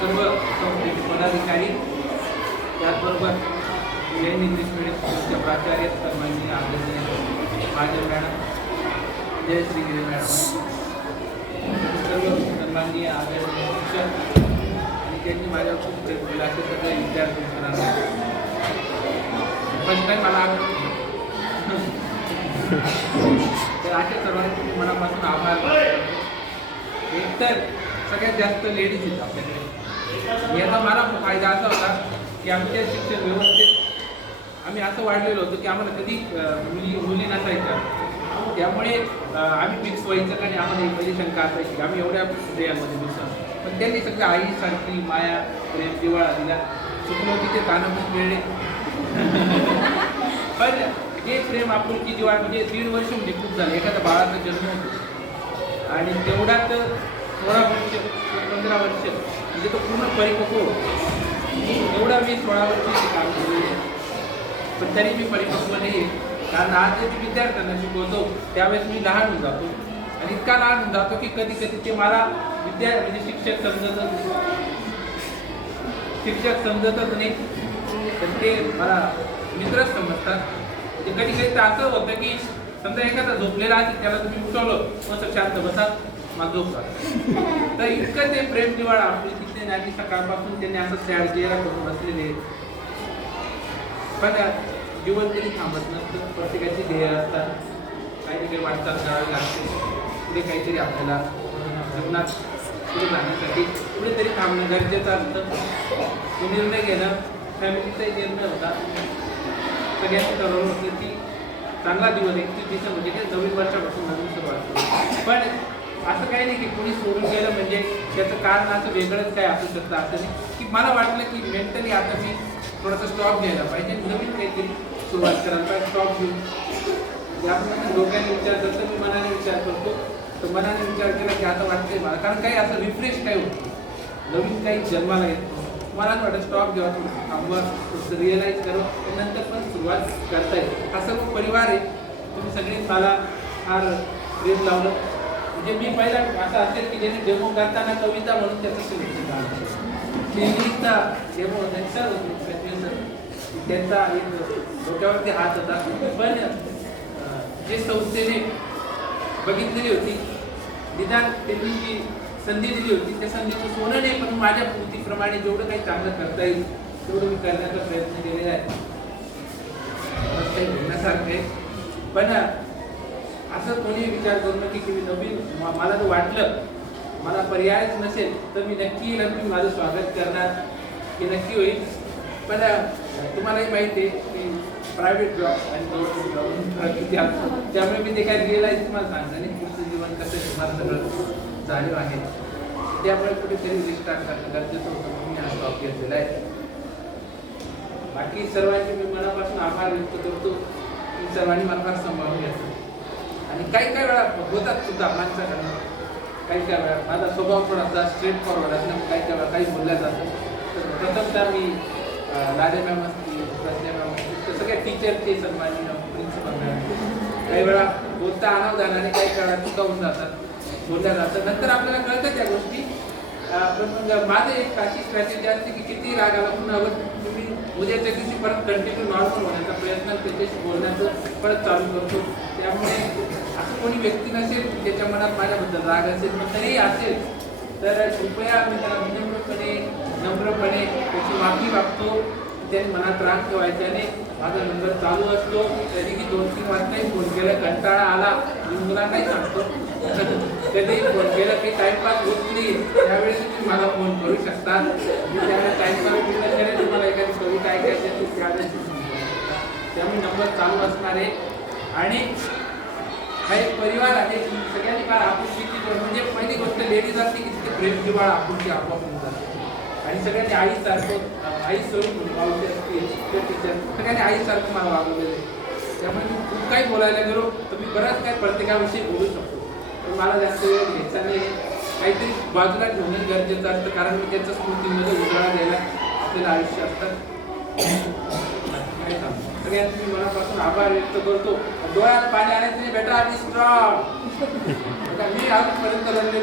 सर्व संस्थेचे पदाधिकारी, त्याचबरोबर जैन इंग्लिश मीडियमच्या प्राचार्य सन्माननीय आदरणीय महाजन मॅडम, जयश्री गिरे मॅडम, सर्व सन्माननीय आदरणीय शिक्षक आणि त्यांनी माझ्यावर खूप प्रेम केलं असे सगळे विद्यार्थी मित्रांना फर्स्ट टाईम मला तर अशा सर्वांना खूप मनापासून आभार. एकतर सगळ्यात जास्त लेडीज आहेत आपल्याकडे. याचा मला फायदा असा होता की आमच्या शिक्षण व्यवस्थेत आम्ही असं वाढलेलो होतो की आम्हाला कधी मुली नसायच्या, त्यामुळे आम्ही मिक्स व्हायचं आणि आम्हाला एक पहिली शंका असायची आम्ही एवढ्या स्त्रियांमध्ये मिसळ. पण त्यांनी सगळं आईसारखी माया प्रेम जिव्हाळा दिला. चुकलो तिथे तानापूर मिळणे पण हे प्रेम आपुलकी जिव्हाळा म्हणजे 1.5 वर्ष म्हणजे खूप झालं. एखाद्या बाळाचा जन्म होतो आणि तेवढ्यात 16 वर्ष 15 वर्ष म्हणजे तो पूर्ण परिपक्व एवढा मी 16 वर्षाची काम केलेली आहे. पण तरी मी परिपक्व नाही आहे, कारण आज मी विद्यार्थ्यांना शिकवतो त्यावेळेस मी लहान होऊन जातो आणि इतका लहान होऊन जातो की कधी कधी ते मला म्हणजे शिक्षक समजतच नाही, तर ते मला मित्रच समजतात. म्हणजे कधी कधी तर असं होतं की समजा एखादा झोपलेला असेल त्याला तुम्ही उठवलं मग शांत बसा मग झोपला, तर इतकं ते प्रेम जिव्हाळा आपली तिथे नाही. सकाळपासून त्यांनी असं सॅड चेहरा करून बसलेले. पण जीवन तरी थांबत नसतं, प्रत्येकाची ध्येय असतात, काही काही वाटचाल करावी लागते. पुढे काहीतरी आपल्याला जीवनात पुढे जाण्यासाठी कुठेतरी थांबणं गरजेचं असतं. तो निर्णय घेणं फॅमिलीचाही निर्णय होता. सगळ्यांनी ठरवलं होतं की चांगला दिवस 31 डिसेंबर म्हणजे नवीन वर्षापासून नवीन सुरुवात. पण असं काही नाही की कोणी सोडून गेलं म्हणजे त्याचं कारण असं वेगळंच काय असू शकतं असं नाही. की मला वाटलं की मेंटली आता मी थोडासा स्टॉप घ्यायला पाहिजे, नवीन काहीतरी सुरुवात करायला पाहिजे. स्टॉप घेऊन आपण डोक्याने विचार करतो, मी मनाने विचार करतो, तर मनाने विचार केला की आता वाटतंय मला, कारण काही असं रिफ्रेश काही होतं, नवीन काही जन्माला येतो. मला असं वाटतं स्टॉप घ्यावा, थोडं थांबवा, थोडंसं रिअलाईज करावं, नंतर पण सुरुवात करता येईल. हा सर्व परिवार आहे, तुम्ही सगळे मला फार प्रेम लावलं. म्हणजे मी पहिला असं असेल की ज्याने डेमो करताना कविता म्हणून त्याचं सिलेक्शन झालं. इंग्लिशचा डेमो सर त्यांचा एक डोक्यावरती हात होता. पण जे संस्थेने बघितलेली होती, निदान त्यांनी जी संधी दिली होती त्या संधीचं सोनं नाही, पण माझ्या कृतीप्रमाणे जेवढं काही चांगलं करता येईल तेवढं मी करण्याचा प्रयत्न केलेला आहे. काही घेण्यासारखं आहे. पण असं कोणी विचार करू नये की मी नवीन मला जर वाटलं मला पर्यायच नसेल तर मी नक्की माझं स्वागत करणार, हे नक्की होईल. पण तुम्हालाही माहिती आहे की प्रायव्हेट जॉब आणि गव्हर्नमेंट जॉब त्यामुळे मी ते काय रिअलाईज तुम्हाला सांगणार नाही. पुढचं जीवन कसं तुम्हाला सगळं जाणीव आहे, त्यामुळे कुठेतरी रिस्टार्ट करणं गरजेचं होतं. मी हा स्टॉप घेतलेला आहे. बाकी सर्वांचे मी मनापासून आभार व्यक्त करतो की सर्वांनी मला फार सांभाळून घेतलं. आणि काही काही वेळा होतात सुद्धा माणसाकडनं, काही काही वेळा माझा स्वभाव थोडासा स्ट्रेट फॉरवर्ड असल्यामुळे काही काही वेळा काही बोलल्या जातं. तर प्रथमतः मी लाडे मॅम असतील, प्रज्ञा मॅम असतील, सगळ्या टीचरचे सन्माननीय प्रिन्सिपल मॅम काही वेळा बोलता अनावधानाने काही वेळा चुकावून जातात, बोलल्या जातात. नंतर आपल्याला कळतं त्या गोष्टी. पण मग माझं एक अशी स्ट्रॅटेजी असते की किती राग आला पुन्हा तुम्ही उद्याच्या दिवशी परत कंटिन्यू नॉर्मल होण्याचा प्रयत्न त्याच्याशी बोलण्याचं परत चालू करतो. त्यामुळे असं कोणी व्यक्ती नसेल त्याच्या मनात माझ्याबद्दल राग असेल, पण तरीही असेल तर कृपया मी त्याला नम्रपणे त्याची माफी मागतो. त्याने मनात राग ठेवायच्याने माझा नंबर चालू असतो. कधी की 2-3 वाजताही फोन केला, कंटाळा आला मी मुलांनाही सांगतो, कधीही फोन केला की टाईमपास होत नाही त्यावेळेस तुम्ही मला फोन करू शकता. मी त्यावेळेस टाईमपास पूर्ण केला, तुम्हाला एखादी कविता ऐकायची असेल त्यावेळेस त्यामुळे नंबर चालू असणार आहे. आणि हा एक परिवार आहे, सगळ्यांनी फार आपुलकीची म्हणजे पहिली गोष्ट लेडीज असते की तिथे प्रेम जिव्हाळा आपुलकी आपोआप होऊन जाते. आणि सगळ्यांनी आईसारखं आई सोडून वावली असतील त्या टीचर सगळ्यांनी आईसारखं मला वागवलेलं आहे. त्यामुळे मी खूप काही बोलायला गेलो तर मी बरंच काय प्रत्येकाविषयी बोलू शकतो, पण मला जास्त वेळ घ्यायचा नाही. काहीतरी बाजूला ठेवणं गरजेचं असतं, कारण मी त्याच्या स्मृतीमध्ये उजाळा द्यायला आपल्याला आयुष्य असतात. सगळ्यांनी मी मनापासून आभार व्यक्त करतो. डोळ्यात पाणी आले तरी बेटा आधी स्ट्रॉंग मी आजपर्यंत लढले